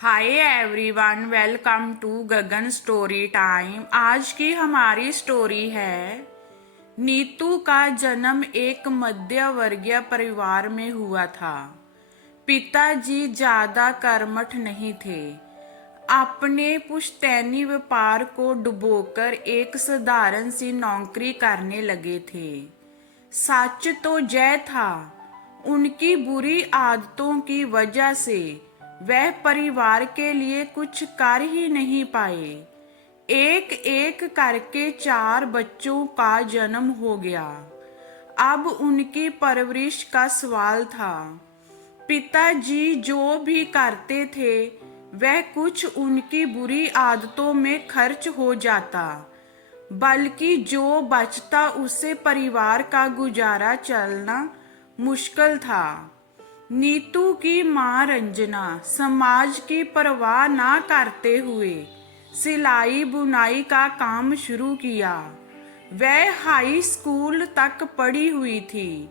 Hi everyone, welcome to Gagan story time. आज की हमारी स्टोरी है नीतू का जन्म एक मध्यवर्गीय परिवार में हुआ था। पिताजी ज्यादा कर्मठ नहीं थे। अपने पुश्तैनी व्यापार को डुबोकर एक साधारण सी नौकरी करने लगे थे। सच तो यह था, उनकी बुरी आदतों की वजह से वह परिवार के लिए कुछ कर ही नहीं पाए। एक एक करके 4 बच्चों का जन्म हो गया। अब उनकी परवरिश का सवाल था। पिताजी जो भी करते थे वह कुछ उनकी बुरी आदतों में खर्च हो जाता, बल्कि जो बचता उससे परिवार का गुजारा चलना मुश्किल था। नीतू की मां रंजना समाज की परवाह ना करते हुए सिलाई बुनाई का काम शुरू किया। वह हाई स्कूल तक पढ़ी हुई थी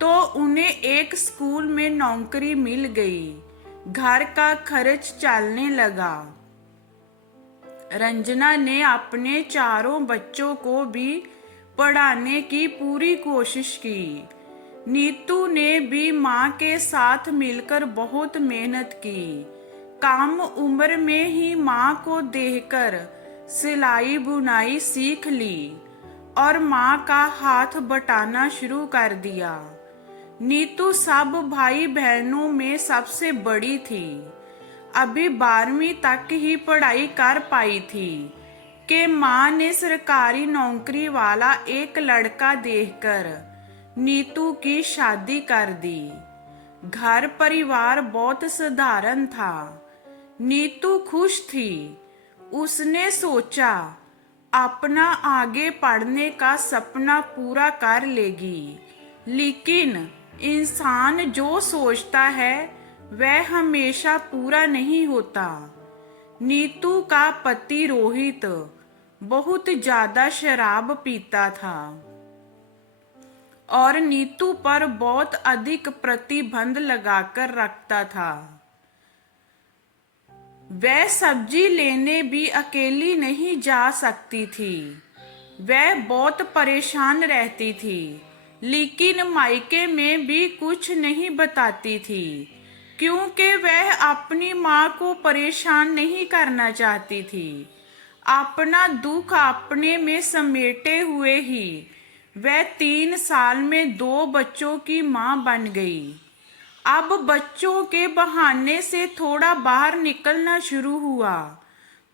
तो उन्हें एक स्कूल में नौकरी मिल गई। घर का खर्च चलने लगा। रंजना ने अपने 4 बच्चों को भी पढ़ाने की पूरी कोशिश की। नीतू ने भी माँ के साथ मिलकर बहुत मेहनत की। कम उम्र में ही माँ को देखकर सिलाई बुनाई सीख ली और माँ का हाथ बटाना शुरू कर दिया। नीतू सब भाई बहनों में सबसे बड़ी थी। अभी 12वीं तक ही पढ़ाई कर पाई थी कि माँ ने सरकारी नौकरी वाला एक लड़का देखकर नीतू की शादी कर दी। घर परिवार बहुत साधारण था। नीतू खुश थी। उसने सोचा अपना आगे पढ़ने का सपना पूरा कर लेगी। लेकिन इंसान जो सोचता है वह हमेशा पूरा नहीं होता। नीतू का पति रोहित बहुत ज्यादा शराब पीता था और नीतू पर बहुत अधिक प्रतिबंध लगाकर रखता था। वह सब्जी लेने भी अकेली नहीं जा सकती थी। वह बहुत परेशान रहती थी, लेकिन मायके में भी कुछ नहीं बताती थी, क्योंकि वह अपनी माँ को परेशान नहीं करना चाहती थी। अपना दुख अपने में समेटे हुए ही वह 3 साल में 2 बच्चों की माँ बन गई। अब बच्चों के बहाने से थोड़ा बाहर निकलना शुरू हुआ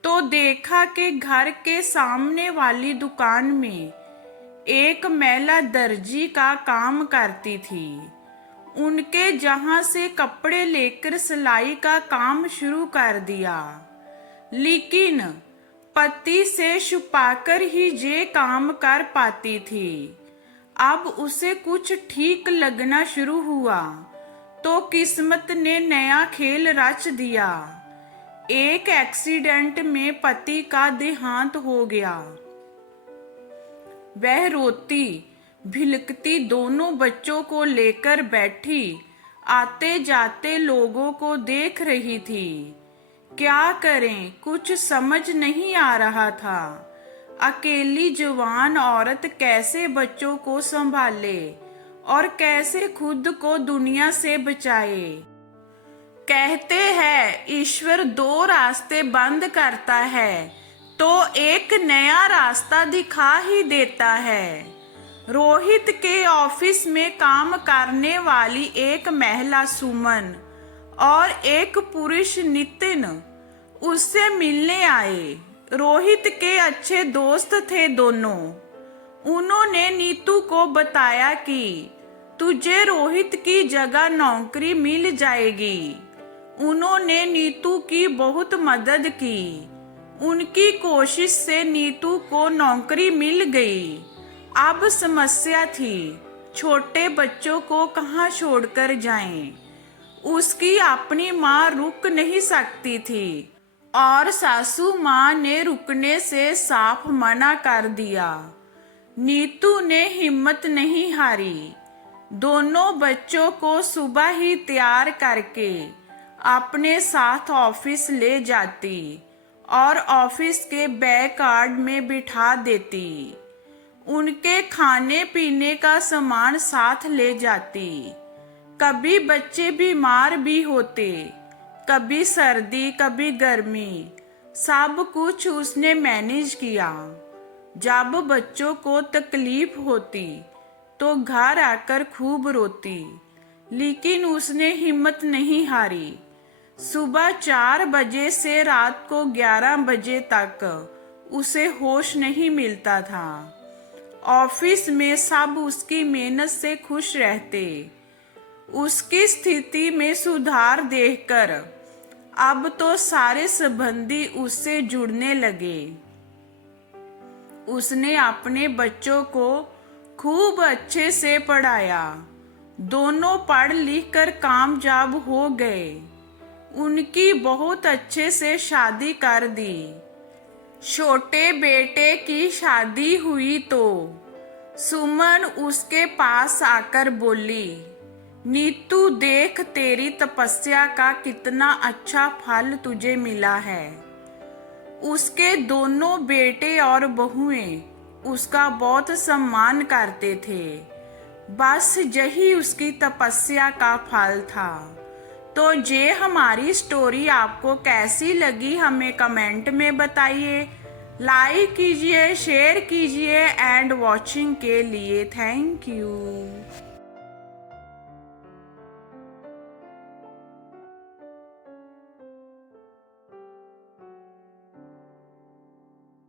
तो देखा कि घर के सामने वाली दुकान में एक महिला दर्जी का काम करती थी। उनके जहां से कपड़े लेकर सिलाई का काम शुरू कर दिया, लेकिन पति से छुपाकर ही ये काम कर पाती थी। अब उसे कुछ ठीक लगना शुरू हुआ तो किस्मत ने नया खेल रच दिया। एक एक्सीडेंट में पति का देहांत हो गया। वह रोती भिलकती दोनों बच्चों को लेकर बैठी आते जाते लोगों को देख रही थी। क्या करें, कुछ समझ नहीं आ रहा था। अकेली जवान औरत कैसे बच्चों को संभाले और कैसे खुद को दुनिया से बचाए। कहते हैं ईश्वर 2 रास्ते बंद करता है तो एक नया रास्ता दिखा ही देता है। रोहित के ऑफिस में काम करने वाली एक महिला सुमन और एक पुरुष नितिन उससे मिलने आए। रोहित के अच्छे दोस्त थे दोनों। उन्होंने नीतू को बताया कि तुझे रोहित की जगह नौकरी मिल जाएगी। उन्होंने नीतू की बहुत मदद की। उनकी कोशिश से नीतू को नौकरी मिल गई। अब समस्या थी, छोटे बच्चों को कहाँ छोड़कर जाएं। उसकी अपनी माँ रुक नहीं सकती थी और सासू माँ ने रुकने से साफ मना कर दिया। नीतू ने हिम्मत नहीं हारी। दोनों बच्चों को सुबह ही तैयार करके अपने साथ ऑफिस ले जाती और ऑफिस के बैकयार्ड में बिठा देती। उनके खाने पीने का सामान साथ ले जाती। कभी बच्चे बीमार भी होते, कभी सर्दी कभी गर्मी, सब कुछ उसने मैनेज किया। जब बच्चों को तकलीफ होती तो घर आकर खूब रोती, लेकिन उसने हिम्मत नहीं हारी। सुबह 4 बजे से रात को 11 बजे तक उसे होश नहीं मिलता था। ऑफिस में सब उसकी मेहनत से खुश रहते। उसकी स्थिति में सुधार देखकर अब तो सारे संबंधी उससे जुड़ने लगे। उसने अपने बच्चों को खूब अच्छे से पढ़ाया। दोनों पढ़ लिख कर कामयाब हो गए। उनकी बहुत अच्छे से शादी कर दी। छोटे बेटे की शादी हुई तो सुमन उसके पास आकर बोली, नीतू देख तेरी तपस्या का कितना अच्छा फल तुझे मिला है। उसके दोनों बेटे और बहुएं उसका बहुत सम्मान करते थे। बस यही उसकी तपस्या का फल था। तो ये हमारी स्टोरी आपको कैसी लगी हमें कमेंट में बताइए। लाइक कीजिए, शेयर कीजिए एंड वॉचिंग के लिए थैंक यू।